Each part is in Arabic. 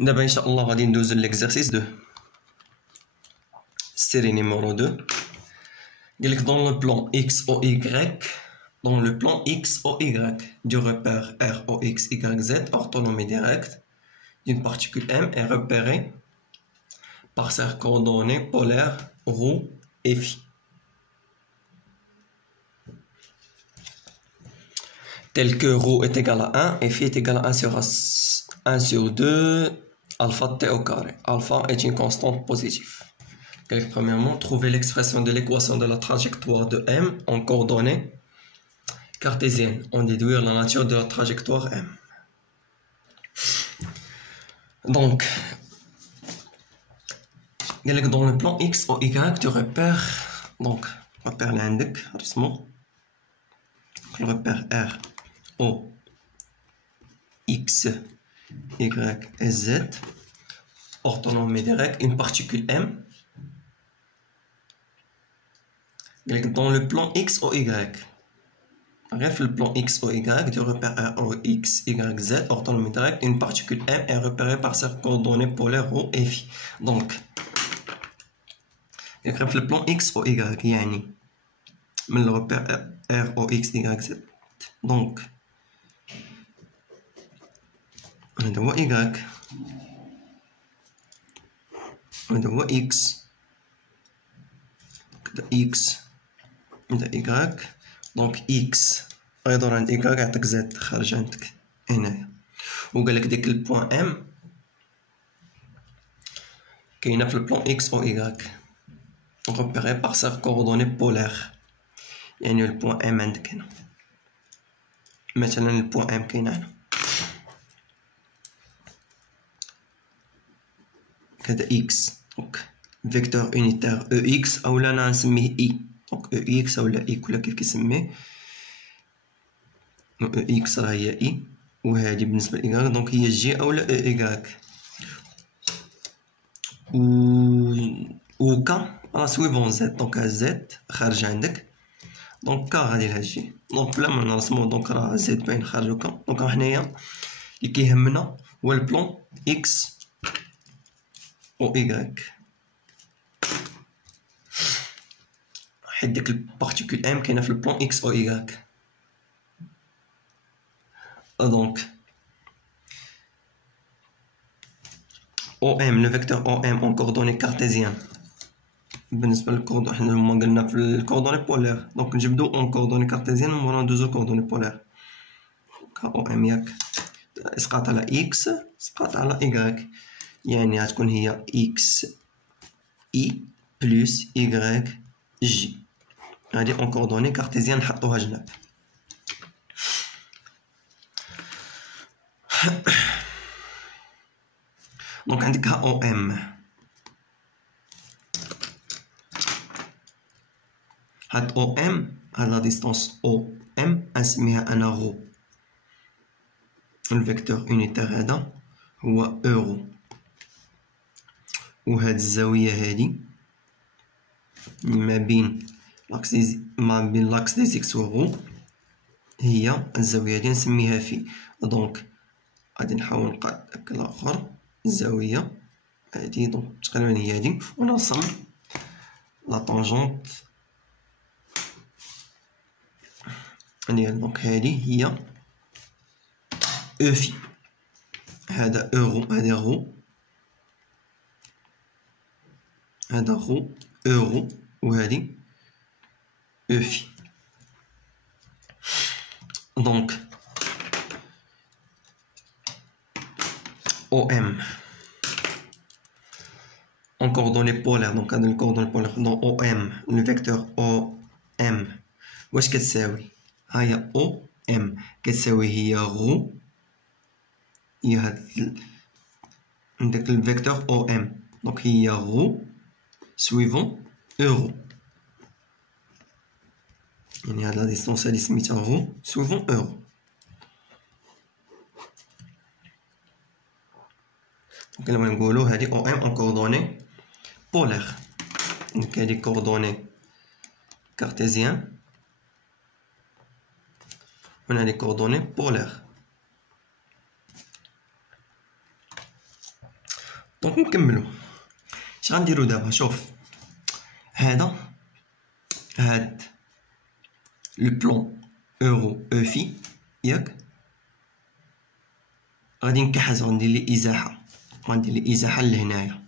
D'abord, Inch'Allah, on va dire l'exercice de série numéro 2. Dans le plan X, O, Y, dans le plan X, O, Y, du repère R, O, X, Y, Z, orthonomie directe d'une particule M est repérée par ses coordonnées polaires ρ et φ. Tel que ρ est égal à 1 et φ est égal à 1 sur 2 alpha t au carré. Alpha est une constante positive. Donc, premièrement, trouver l'expression de l'équation de la trajectoire de M en coordonnées cartésiennes. En déduire la nature de la trajectoire M. Donc, dans le plan X ou Y, tu repères, donc, repère l'indique, le repère R, O, X, Y et Z, orthonomie directe, une particule M. Dans le plan X ou Y, bref, le plan X ou Y du repère R, O, X, Y, Z, orthonomie directe, une particule M est repérée par ses coordonnées polaires ρ et φ. Donc, bref, le plan X ou Y, يعني من le repère R, O, X, Y, Z. Donc, هذا هو Y، هذا هو X، هذا X، هذا Y. دونك X أيضا عند Y يعطيك Z خارج عندك هنايا. وقالك ديك البوان M كاينة في البلان X أو Y repéré par ses coordonnées polaires. يعني البوان M عندك هنا، مثلا البوان M كاين هنا، هذا X. دونك فيكتور يونيتير EX أولا أنا نسميه E. دونك EX أولا E كلها كيف كيسميه. EX راه هي E وهادي بالنسبة ل Y دونك هي G أولا EY. و K راه سويفون Z. دونك Z خارج عندك، دونك K غادي لها G. دونك بلا ما نرسمو دونك راه Z باين خارج و K. دونك راه حنايا اللي كيهمنا هو البلون X و Y. حيت ديك البارتيكول M كاينة في البلون X و Y. دونك OM le vecteur OM en coordonnées cartésiennes بالنسبة للكوردون حنا هما قلنا في الكوردوني بولير. دونك نجبدو اون كوردوني كارتيزيان وموراها ندوزو كوردوني بولير. OM ياك اسقاط على X اسقاط على Y، يعني غتكون هي X I بلس Y J. هادي اون كوردوني كارتيزيان نحطوها جناب. دونك عندك ها او ام، هاد او ام هاد لا ديستونس او ام نسميها انا غو. الفيكتور يونيتير هذا هو اورو، وهاد الزاوية هادي ما بين لاكس دي زيكس و غو هي الزاوية هادي نسميها في. دونك غادي نحاول نلقى داك الاخر الزاوية هادي، دونك تقريبا هي هادي، ونرسم لا طونجونت ديال. دونك هادي هي او في، هذا اورو هذا غو، هذا غو اورو، وهادي او في. دونك OM en coordonnées polaires. Donc هاد الكوردوني بولير دون OM le vecteur OM واش كتساوي؟ ها هي OM كتساوي هي غو، هي هاد عندك الفيكتور OM. دونك هي غو سويفون اورو، يعني هاد لا ديستونس هادي سميتها غو سويفون اورو. دونك لما نقولو هادي OM en coordonnées polaires. دونك هادي كوردوني كارتيزيان وهنا هادي كوردوني بولير. دونك نكملو. اش غنديرو دابا؟ شوف هاد لو بلون اورو او في ياك، غادي نكحز وندير ليه ازاحه، غندير ليه ازاحه لهنايا،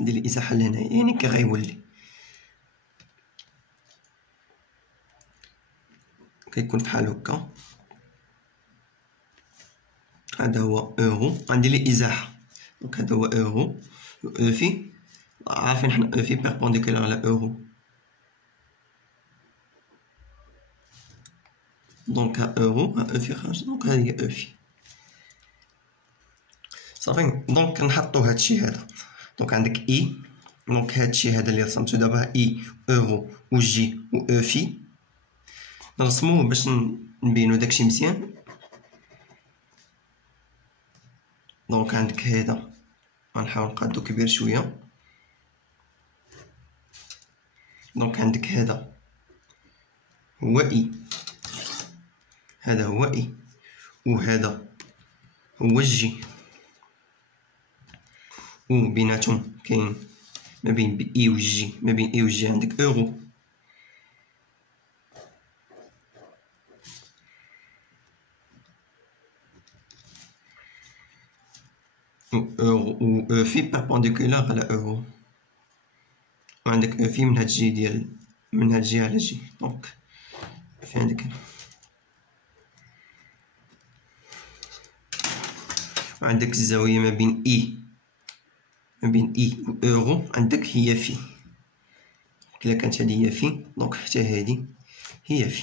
ندير ليه ازاحه لهنايا، يعني كي غيولي كيكون فحال هكا. هذا هو اورو، غندير ليه ازاحه. دونك هذا هو اورو او في، عارفين حنا او في بيربونديكولار على اورو، دونك ها اورو ها او في خارج، دونك ها هي او في صافي. دونك نحطو هادشي هذا، دونك عندك اي، دونك هادشي هذا اللي رسمتو دابا اي اورو و جي و او في، نرسموه باش نبينو داكشي مزيان. دونك عندك هذا، غنحاول نقادو كبير شويه. دونك عندك هذا هو اي، هذا هو اي، وهذا هو الجي، وبيناتهم كاين ما بين اي و جي، ما بين اي و جي عندك اورو، و او في بيربونديكولار على اورو، وعندك او في من هاد الجي ديال من هاد الجي على جي. دونك في عندك وعندك الزاوية ما بين اي و اورو عندك هي في، إلا كانت هادي هي في دونك حتى هادي هي في.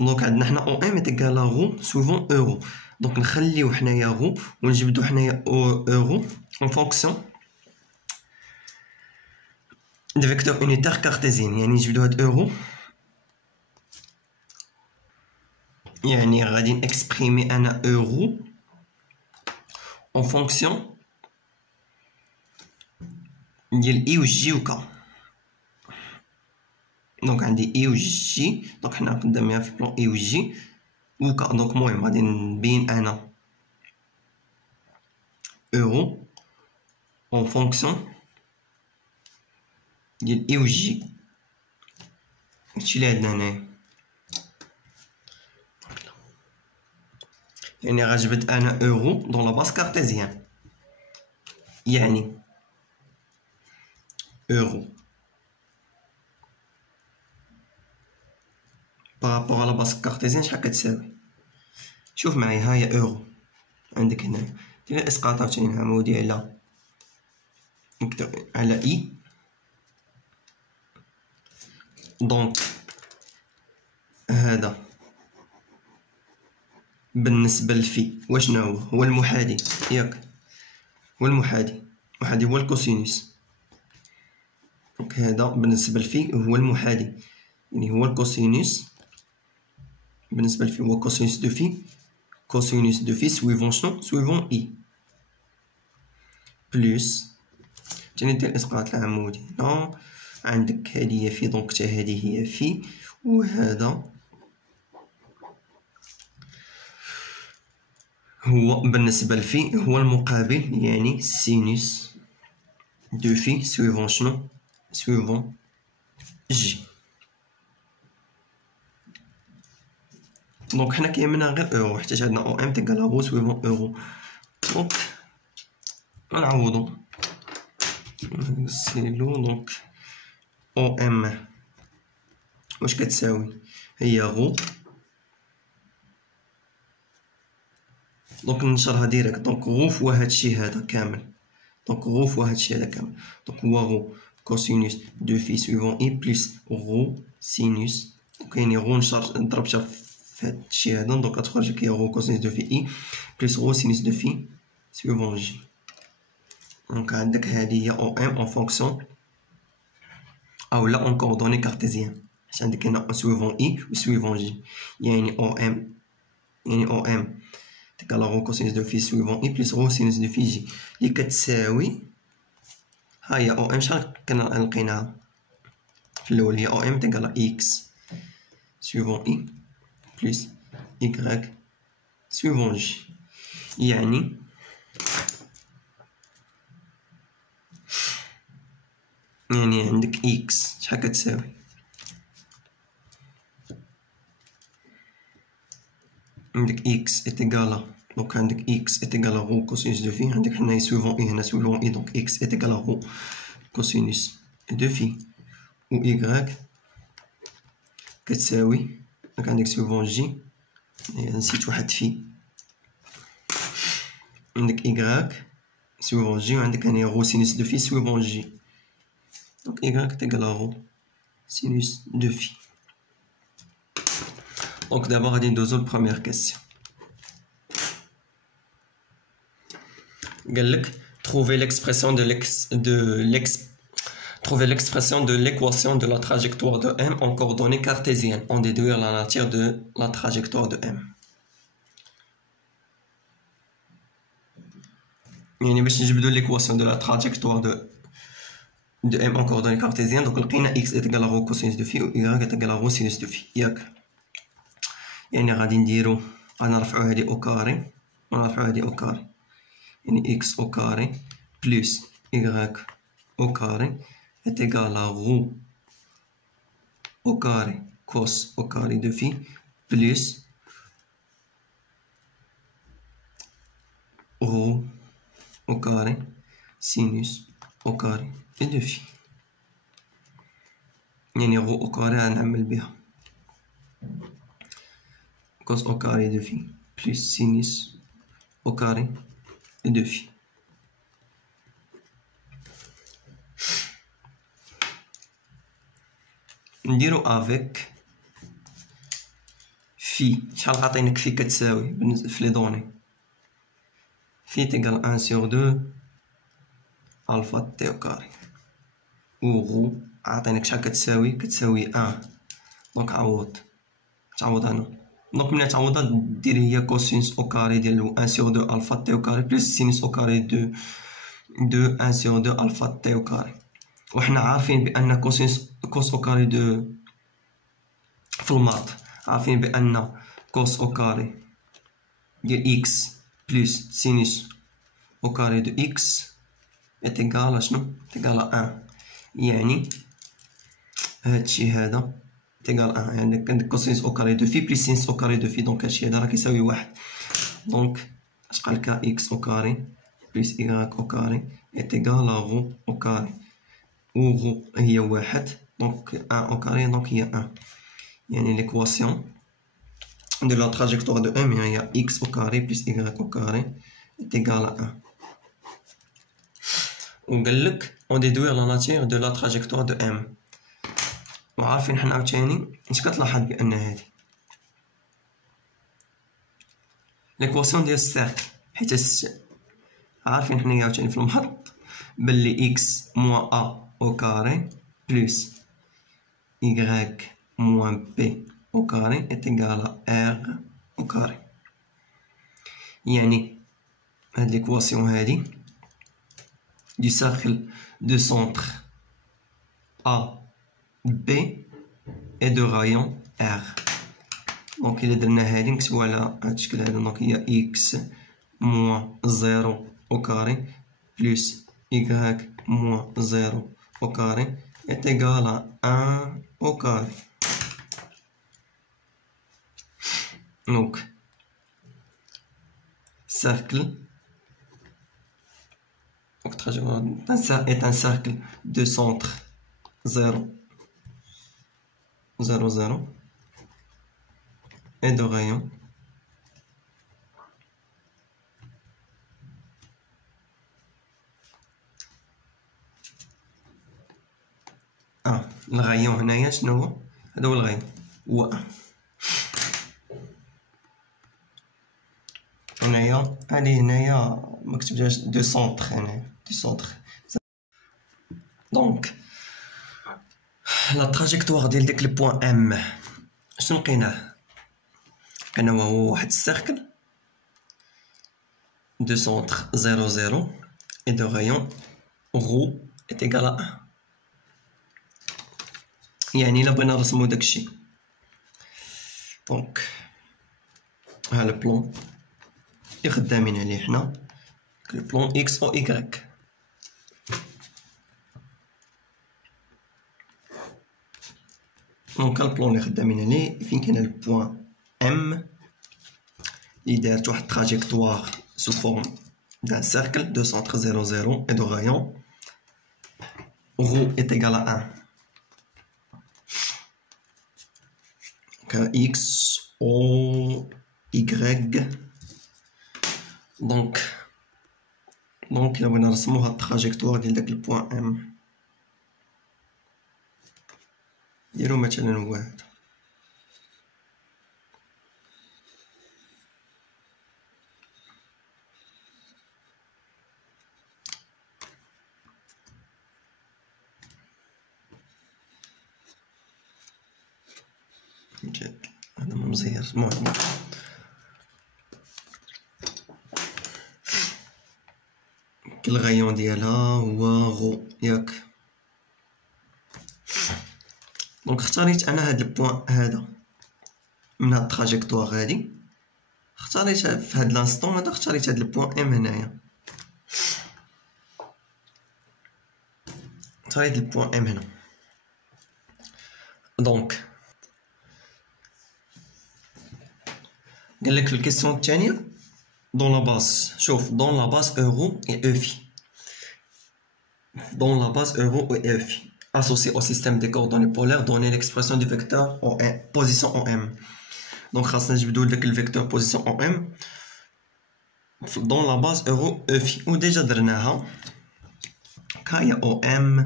دونك عندنا حنا او ام تيكال غو سويفون اورو، دونك نخليو حنايا غو ونجبدو حنايا اورو اون فونكسيون دو فيكتور اونيتير كارتيزيان، يعني نجبدو هاد اورو، يعني غادي نكسبريمي انا اورو اون فونكسيون ديال اي و جي و كا. دونك عندي اي و جي، دونك حنا قدامنا في بلون اي و جي و كا. دونك المهم غادي نبين انا اورو اون فونكسيون ديال اي و جي، هادشي اللي عندنا هنايا. يعني غنجبد انا اورو دون لا باس كارتيزيان، يعني اورو بارابور على باس كارتيزيان شحال كتساوي. شوف معايا، ها هي اورو عندك هنا، دير اسقاط عاوتاني عمودي على نكتب على اي. دونك هذا بالنسبة لفي واشنو هو المحادي ياك، هو المحادي هو الكوسينوس. دونك هذا بالنسبة لفي هو المحادي، يعني هو الكوسينوس. بالنسبة لفي هو كوسينوس دو في، كوسينوس دو في سويفون شنو؟ سويفون اي بلوس تاني دير اسقاط العمودي هنا. عندك هادي هي في، دونك حتى هادي هي في، وهذا هو بالنسبة لفي هو المقابل، يعني سينوس دو في سويفون شنو؟ سويفون جي. دونك حنا كيهمنا غير اورو، حيت عندنا او ام تيكال غو سويفون اورو. دونك غنعوضو نسيلو. دونك او ام واش كتساوي؟ هي غو، دونك ننشرها ديريكت. دونك غو فوا هادشي هذا كامل، دونك غو فوا هادشي هذا كامل، دونك هو غو كوسينوس دو في سويفون اي بلس غو سينوس. دونك يعني غو ضربتها في هادشي هذا، دونك غتخرج لك هي غو كوسينوس دو في اي بلس غو سينوس دو في سويفون جي. دونك عندك هادي هي او ام اون فونكسيون او لا اون كوردوني كارتيزيان، حيت عندك هنا سويفون اي و سويفون جي، يعني او ام تيكال غو كوسينوس دو في سويفون اي بلس غو سينوس دو في جي، اللي كتساوي ها هي او ام. شحال كنا لقيناها في الاول؟ هي او ام تيكال اكس سويفون اي بلس يكغيك سويفون جي، يعني يعني عندك إكس شحال كتساوي؟ عندك إكس إتيكالا، دونك عندك إكس إتيكالا غو كوسينوس دو في، عندك حنايا سويفون إي هنا سويفون إي، دونك إكس إتيكالا غو كوسينوس دو في، و إيكغاك كتساوي، دونك عندك سويفون جي، نسيت واحد في، عندك إيكغاك سويفون جي، وعندك هنايا غو سينوس دو في سويفون جي، دونك إيكغاك إتيكالا غو سينوس دو في. دونك دابا غادي ندوزو لبروميير كيسيون. قالك trouver l'expression trouver l'expression de l'équation de la trajectoire de M en coordonnées cartésiennes, en déduire la nature de la trajectoire de M. يعني باش نجبدو l'équation de la trajectoire de M en coordonnées cartésiennes، donc لقينا x est égal à rho cosinus de phi و y est égal à rho sinus de phi، ياك؟ يعني غادي نديرو، غنرفعو هادي او كاري ونرفعو هادي او كاري، يعني x au carré plus y au carré est égal à rho au carré cos au carré de phi plus rho au carré sinus au carré de phi. يعني rho au carré غنعمل بها cos au carré de phi plus sinus au carré de phi. نديرو افيك في، شحال عطيناك في كتساوي بالنسبة في لي دوني؟ في تيكال 1 sur 2 الفا تي او كاري، و غو عطيناك شحال كتساوي؟ كتساوي 1، دونك عوض، تعوض هنا، دونك ملي تعوضها دير هي كوسينوس او كاري ديال 1 sur 2 الفا تي او كاري بلس سينوس او كاري دو 1 sur 2 الفا تي او كاري، وحنا عارفين بان كوس او كاري دو في الماط، عارفين بان كوس او كاري ديال اكس بلس سينوس او كاري دو اكس اتيكال شنو؟ اتيكال 1، يعني هادشي هذا اتيكال 1، يعني عندك كوسينوس او كاري دو في بلس سينوس او كاري دو في، دونك هادشي هذا راه كيساوي 1، دونك اش قالك؟ اكس او كاري بلس إيكغاك او كاري اتيكال غو او كاري، و غو هي 1، دونك 1 au carré donc il y a 1. يعني l'équation de la trajectoire de M, il y a x au carré plus y au carré est égal à 1. وقال لك on déduire la nature de la trajectoire de M. وعارفين حنا عاوتاني اش كتلاحظ بان هادي l'équation ديال السيركل، حيت عارفين حنايا عاوتاني في المحط بلي x moins a au carré plus y moins b au carré est égal à r au carré. يعني هاد l'équation هادي du cercle de centre A B et de rayon R. donc إلا درنا هادي نكتبو على هاد الشكل هذا، دونك هي x moins 0 au carré plus y moins 0 au carré est égal à 1 au carré. Donc, cercle est un cercle de centre 0, 0, 0 et de rayon الغايون هنايا شنو هو؟ هذا هو الغايون، هو هنايا، هادي هنايا مكتبتهاش دو سونتر، هنايا دو سونتر. دونك لا تراجيكتوار ديال داك البوان ام شنو لقيناه؟ لقينا هو واحد السيركل دو سونتر 0 0 et de rayon ρ est égal à 1. يعني إلا بغينا نرسمو داكشي، دونك ها البلون اللي خدامين عليه حنا، البلون إكس أو إيكغيك. دونك البلون اللي خدامين عليه فين كاين البوان ام اللي دارت واحد تراجيكتوار سو فورم d'un cercle de centre 0 0 et de rayon ρ est égal à 1. Donc x o y donc إلا بغينا نرسمو هاد التراجيكتوار ديال داك البوان ام نديرو مثلا هو هذا هذا مزير. المهم الغيون ديالها هو غو ياك. دونك اختاريت انا هاد البوان هذا من هاد التراجيكتوار هادي، اختاريت في هاد لانستون هذا، اختاريت هاد البوان ام هنايا، اختاريت البوان ام هنا. دونك قال لك في الكيسيون الثانيه دون لا باس، شوف دون لا باس اورو اي او في، دون لا باس اورو اي او في associé au système des coordonnées polaires donner l'expression du vecteur OM position OM. donc خاصنا نجبدو داك الفيكتور position OM dans la base euro EFI وديجا درناها. هاهي OM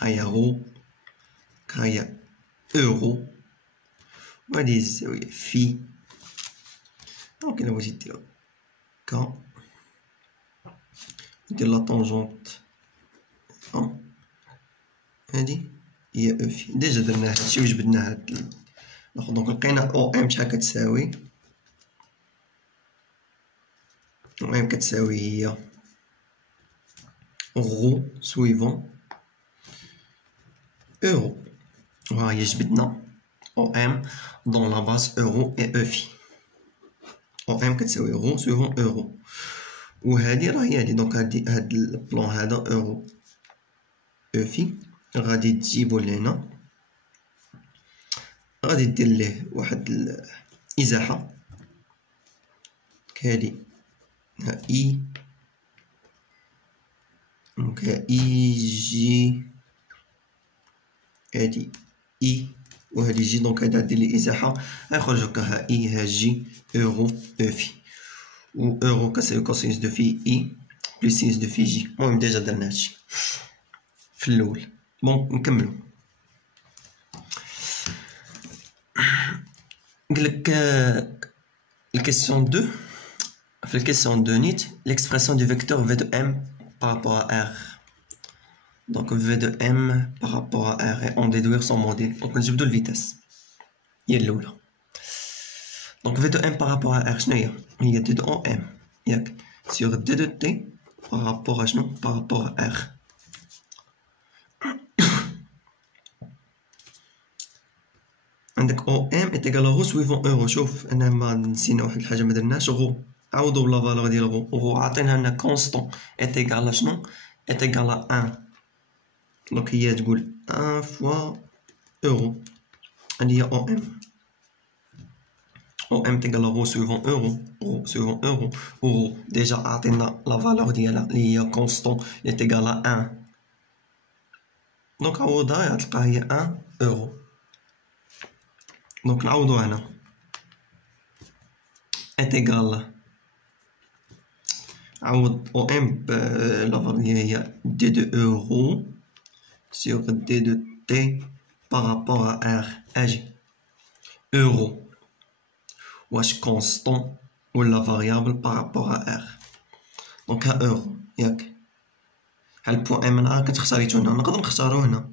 هاهي رو هاهي اورو وهادي الزاوية في. دونك إلا بغيتي دير كا دير لا طونجونت هادي هي او في، ديجا درنا هادشي وجبدنا هاد دونك لقينا او ام شحال كتساوي، او ام كتساوي هي غو سويفون اورو، وها هي جبدنا او ام دون لا باس اورو اي او في، او ام كتساوي غو سويفون اورو، وهادي راه هي هادي. دونك هاد البلون هذا اورو او في غادي تجيبو لهنا، غادي دير ليه واحد الازاحه كهادي ها اي، دونك ها اي جي هادي اي وهادي جي، دونك هادا دير لي ازاحه غيخرج هكا ها اي ها جي اورو او في، و اورو كتساوي كوسينوس دو في اي بلس سينوس دو في جي. المهم ديجا درنا هادشي في الاول. بون نكملو. قالك الكيسيون 2 في الكيسيون 2 نيت l'expression du vecteur v de m par rapport à r. donc v de m par rapport à r et on déduire son modèle. donc نجبدو الفيتاس هي الاولى. donc v de m par rapport à r شنو هي؟ هي d de o m ياك sur d de t par rapport à شنو؟ par rapport à r. عندك او ام est égal à غو سويفون اورو. شوف انا ما نسينا واحد الحاجه ما درناش، غو عوضوا لا فالور ديال غو عطينا لنا كونستون est égal à شنو؟ est égal à 1. دونك هي تقول 1 فوا اورو هادي هي او ام. او ام تيغال غو سويفون اورو، غو سويفون اورو، و ديجا عطينا لا فالور ديالها اللي هي كونستون اللي تيغال à 1. دونك عوضها غتلقى هي 1 اورو. دونك نعوضو هنا est égal عوض او ام بلافالور اللي هي دي دو اورو sur d de t par rapport à r. اجي اورو واش كونستون ولا فاريابل par rapport à r. دونك ها اورو ياك، ها البوان ام انا كتختاريتو هنا، نقدر نختارو هنا،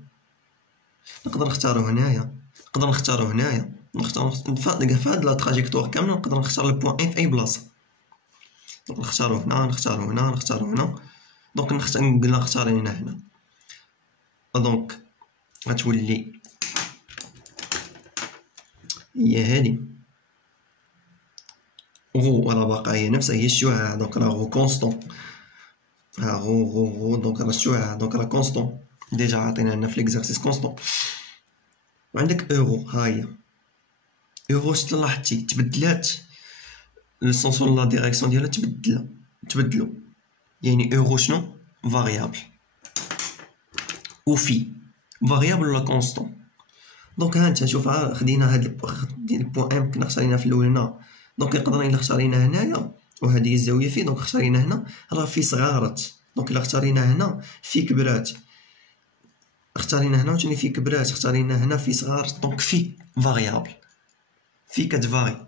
نقدر نختارو هنايا، نقدر نختارو هنايا، نختار في هاد لا تراجيكتوار كامله نقدر نختار البوان ام في اي بلاصه. دونك نختارو هنا، نختارو هنا، نختارو هنا، دونك نقدر نختار هنا. دونك غتولي هي هادي غو راه باقا هي نفسها، هي الشعاع. دونك راه غو كونستون، ها غو دونك راه الشعاع، دونك راه كونستون. ديجا عطينا هنا في ليكزارسيس كونستون. وعندك اورو، ها هي اورو شت لاحظتي تبدلات لو سونس ولا لا ديريكسيون ديالها تبدلو، يعني اورو شنو فاريابل، وفي فاريابل ولا كونستون. دونك ها انت شوف خدينا هاد البوان ام كنا خسرينا في الاول هنا، دونك نقدر الا اختارينا هنايا وهذه هي الزاويه في، دونك اختارينا هنا راه في صغارت، دونك الا اختارينا هنا في كبرات، اختارينا هنا وثاني في كبرات، اختارينا هنا في صغارت، دونك في فاريابل، في كتفاري.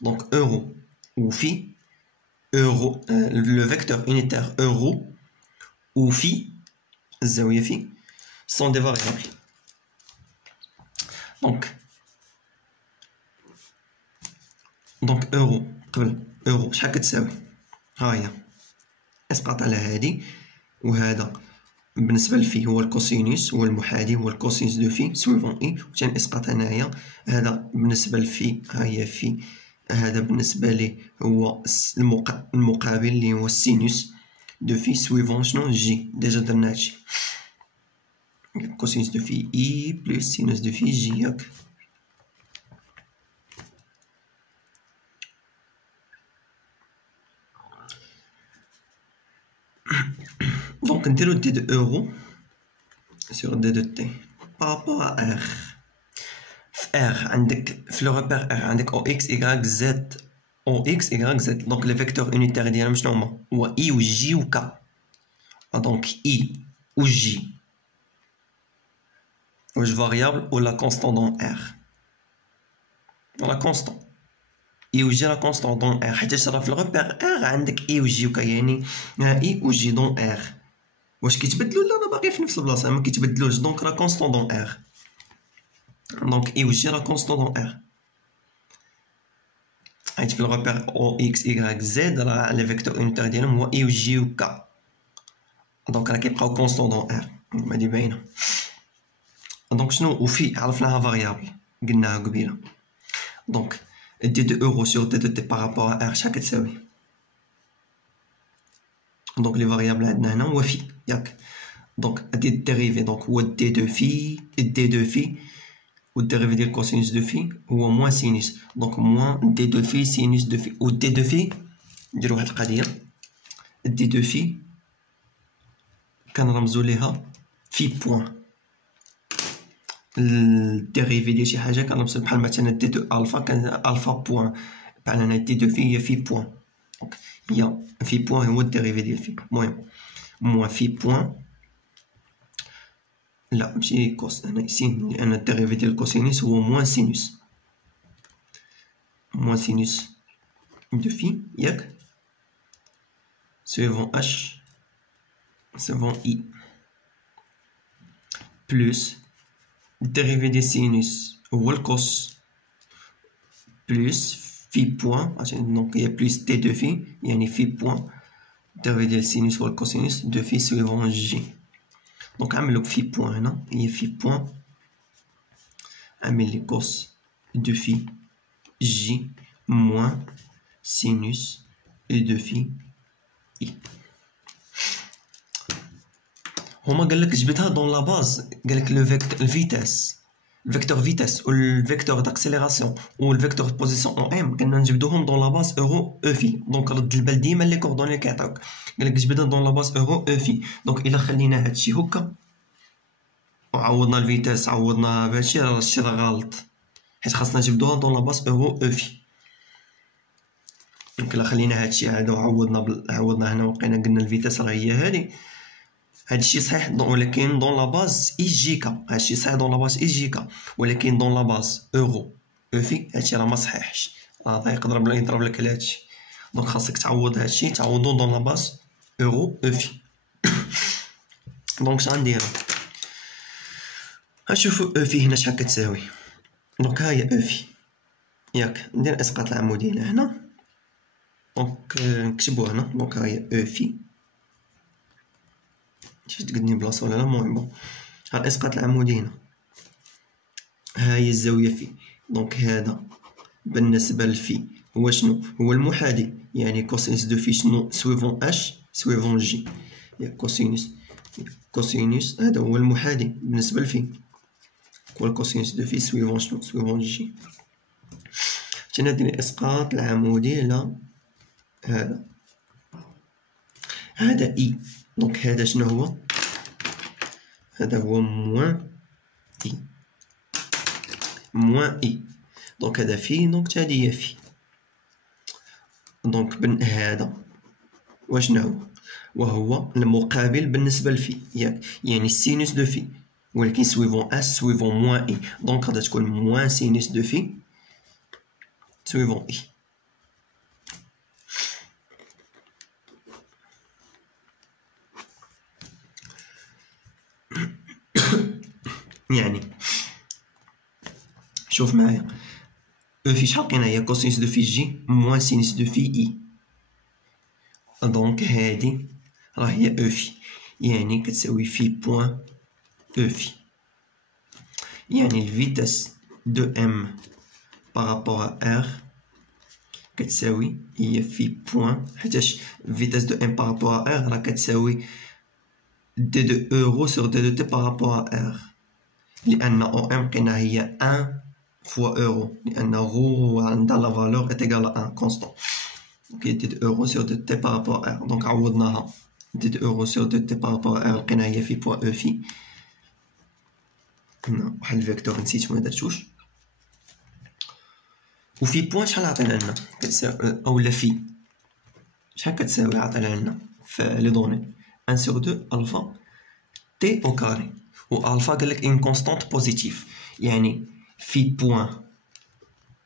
دونك اورو وفي اورو لو فيكتور يونيتير اورو وفي الزاويه في سون دي فاريابل. دونك اورو قبل اورو شحال كتساوي، ها هي اسقط على هادي، وهذا بالنسبه لفي هو الكوسينوس، هو المحادي هو الكوسينوس دو في سويفون اي، وثاني اسقط هنايا هذا بالنسبه لفي، ها هي في، هذا بالنسبه لي هو المقابل اللي هو السينوس دو في سويفون شنو جي، ديجا درنا هادشي كوسينوس دو في اي بلس سينوس دو في جي ياك. دونك نديرو دي دو اورو sur d de t par rapport à r. في r عندك في لو ريبير r عندك او اكس y z، او اكس y z، دونك لي فيكتور يونيتير ديالهم شنو هما؟ هو اي و جي و k. دونك اي و جي واش فاريابل ولا كونستون دون r؟ ولا كونستون اي و جي راه كونستون دون r، حيت راه في الريبير r عندك اي و جي و k، يعني اي و جي دون r واش كيتبدلوا ولا انا باقي في نفس البلاصه ما كيتبدلوش، دونك راه كونستون دون ار. دونك اي و جي راه كونستون دون ار، حيت في الريبير او اكس y زد راه لي فيكتور يونيتير ديالهم هو اي و جي و ك، دونك راه كيبقاو كونستون دون ار، هادي باينه. دونك شنو وفي عرفناها فاريابل قلناها قبيله. دونك دي دو اورو سور دي دو تي بارابور ا ار شحال كتساوي؟ دونك لي فاريابل عندنا هنا هو في ياك، دونك دي ديريفي دونك هو دي دو في، دي دو في والديريفي ديال كوسينوس دو في هو موان سينوس، دونك موان دي دو في سينوس دو في، و دي دو في نديرو واحد القضيه، دي دو في كنرمزو ليها في بوان، الديريفي ديال شي حاجه كنرمزو بحال مثلا دي دو الفا كان الفا بوان، بحال هنا دي دو في هي في بوان، دونك هي في بوان هو الديريفي ديال في، المهم موان في بوان، لا ماشي كوس هنا سين، لان الديريفي ديال الكوسينوس هو موان سينوس، موان سينوس دو في ياك سويفون اش سويفون اي بلس الديريفي ديال سينوس هو الكوس بلس في بوان، دونك هي بلس تي دو في يعني في بوان الديريفي ديال سينوس هو الكوسينوس دو في سويفون جي. دونك عملو في بوان هنا هي في بوان، عمل لي كوس دو في جي موان سينوس دو في اي. هما قالك جبدها دون لا باز، قالك لو فيكتور الفيتاس، الفيكتور فيتاس و الفيكتور داكسيليراسيون و الفيكتور بوزيسيون او ام قلنا نجبدوهم دون لا باز اورو او في، دونك رد البال ديما لي كوردوني اللي كيعطيوك، قالك جبدها دون لا باز اورو او في، دونك الا خلينا هادشي هكا وعوضنا الفيتاس عوضنا بهادشي راه هادشي راه غلط، حيت خاصنا نجبدوها دون لا باز اورو او في. دونك الا خلينا هادشي هذا وعوضنا هنا وبقينا قلنا الفيتاس راه هي هادي، هادشي صحيح ولكن دون لا باز اي جي كا، هادشي صحيح دون لا باز اي جي كا، ولكن دون لا باز اورو او في هادشي راه ما صحيحش، راه يقدر يضرب لك على هادشي، دونك خاصك تعوض هادشي تعوضو دون لا باز اورو او في. دونك اش غنديرو غنشوفو او في هنا شحال كتساوي، دونك ها هي او في ياك، ندير اسقاط العمودي هنا، دونك نكتبو هنا، دونك ها هي او في، شفت تقدني بلاصه ولا لا، المهم بون ها الاسقاط العمودي هنا، ها هي الزاويه في، دونك هذا بالنسبه لفي هو شنو هو المحادي، يعني كوسينوس دو في شنو سويفون اش سويفون جي، يا كوسينوس كوسينوس هذا هو المحاذي بالنسبة لفي، والكوسينوس دو في سويفون شنو سويفون جي. تاني ندير الإسقاط العمودي على هذا إي. دونك هذا شنو هو؟ هذا هو موان إي، موان إي. دونك هذا في، دونك هذه هي في. دونك هذا واشنو هو؟ وهو المقابل بالنسبة لفي، يعني سينوس دو في، ولكن سويفون اس سويفون موان إي. دونك غادا تكون موان سينوس دو في سويفون إي. يعني شوف معايا، او في شحال لقينا هي كوسينوس دو في جي موان سينوس دو في إي. دونك هادي راه هي او في، يعني كتساوي في بوان او في. يعني الفيتاس دو ام بارابور ار كتساوي هي في بوان، حيتاش فيتاس دو ام بارابور ار راه كتساوي دي دو اورو سور دي دو تي بارابور ار، لأن او ام لقيناها هي 1 فوا اورو، لأن غو عندها لا فالور est égale à 1 constant. دونك هي دي دو اورو سور دو تي بارابور ار. دونك عوضناها دي دو اورو سور دو تي بارابور ار لقيناها هي في بوان او في. هنا واحد الفيكتور نسيت مدرتوش. وفي بوان شحال عطينا لنا كتساوي، اولا في شحال كتساوي عطينا لنا في لي دوني 1 sur 2 الفا تي او كاري، و الفا قالك ان كونستانت بوزيتيف. يعني في بوان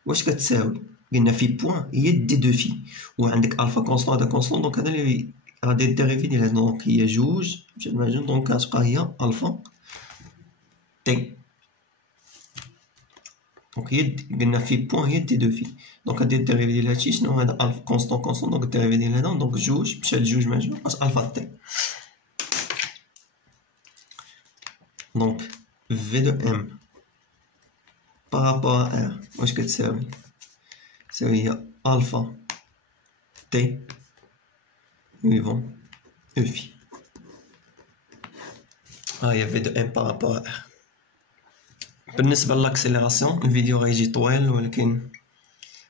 واش كتساوي؟ قلنا في بوان هي دي دو في، وعندك الفا كونستون هذا كونستون، دونك هذا اللي غادي ديريفي ديال هذا، دونك هي جوج مشات مع جوج، دونك غتبقى هي الفا تي. دونك هي قلنا في بوان هي دي دو في، دونك غادي الديريفي ديال هادشي شنو هذا الفا كونستون كونستون، دونك الديريفي ديال هذا دونك جوج مشات جوج مع جوج بقات الفا تي. دونك في دو ام بارابور ار واش كتساوي؟ تساوي هي الفا تي سويفون او في. ها هي في دو ام بارابور ار. بالنسبه لاكسيليراسيون الفيديو غيجي طويل، ولكن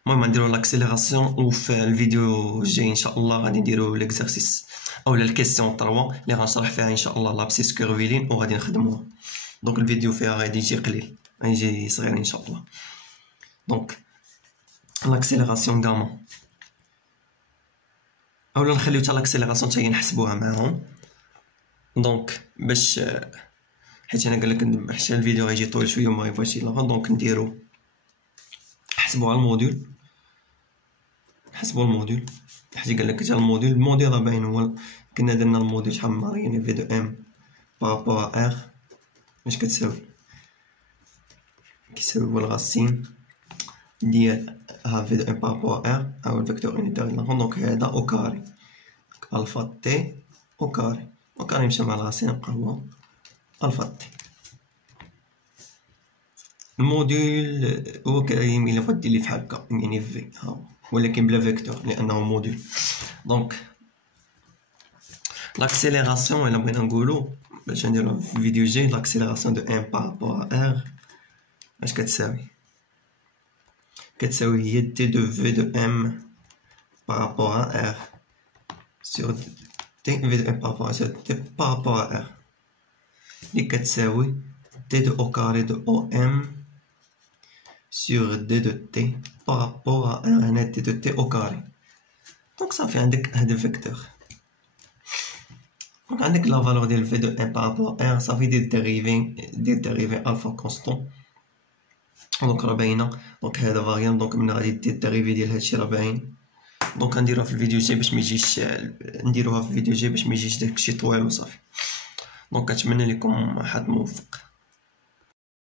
المهم نديرو لاكسيليراسيون، وفي الفيديو الجاي ان شاء الله غادي نديرو ليكزارسيس اولا الكيسيون 3 اللي غنشرح فيها ان شاء الله لابسيس كيرفيلين وغادي نخدموها. دونك الفيديو فيها غادي يجي قليل، غيجي صغير ان شاء الله. دونك لاكسيليراسيون غاما اولا نخليو حتى لاكسيليراسيون حتى هي نحسبوها معاهم. دونك باش حيت انا قالك حتى الفيديو غيجي طويل شويه وما يبغيش يلغى، دونك نديرو نحسبو على الموديول، نحسبو الموديول حيت قالك جا الموديول راه باين هو كنا درنا الموديول شحال من مره، يعني في دو ام بارابور ار واش كتساوي؟ كيساوي هو الغاسين ديال ها في دو ام بارابور ار او الفيكتور اونيتير. دونك هذا او كاري الفا تي او كاري، او كاري مشى مع الغاسين بقى هو الفا تي. الموديول هو كاين الا بغيت دير ليه بحال هكا يعني في ها هو، ولكن بلا فيكتور لانه موديول. دونك لاكسيليراسيون الا بغينا نقولو باش نديرو في الفيديو الجاي، لاكسيليراسيون دو ام بارابور ار اش كتساوي؟ كتساوي هي تي دو في دو ام بارابور ار سور تي في دو ام بارابور ار سور تي بارابور ار، اللي كتساوي تي دو او كاري دو او ام sur d de t par rapport à 1 d de t au carré. Donc ça fait عندك هذا الفيكتور. Donc عندك la valeur ديال v de 1 par rapport à 1 صافي دير dérivé alpha constant. دونك راه باينه، دونك هذا فاريان، دونك من غادي دير الديريفي ديال هادشي راه باين. دونك غنديروها في الفيديو الجاي باش ميجيش، نديروها في الفيديو الجاي باش ميجيش داكشي طويل وصافي. دونك كنتمنى لكم حظ موفق.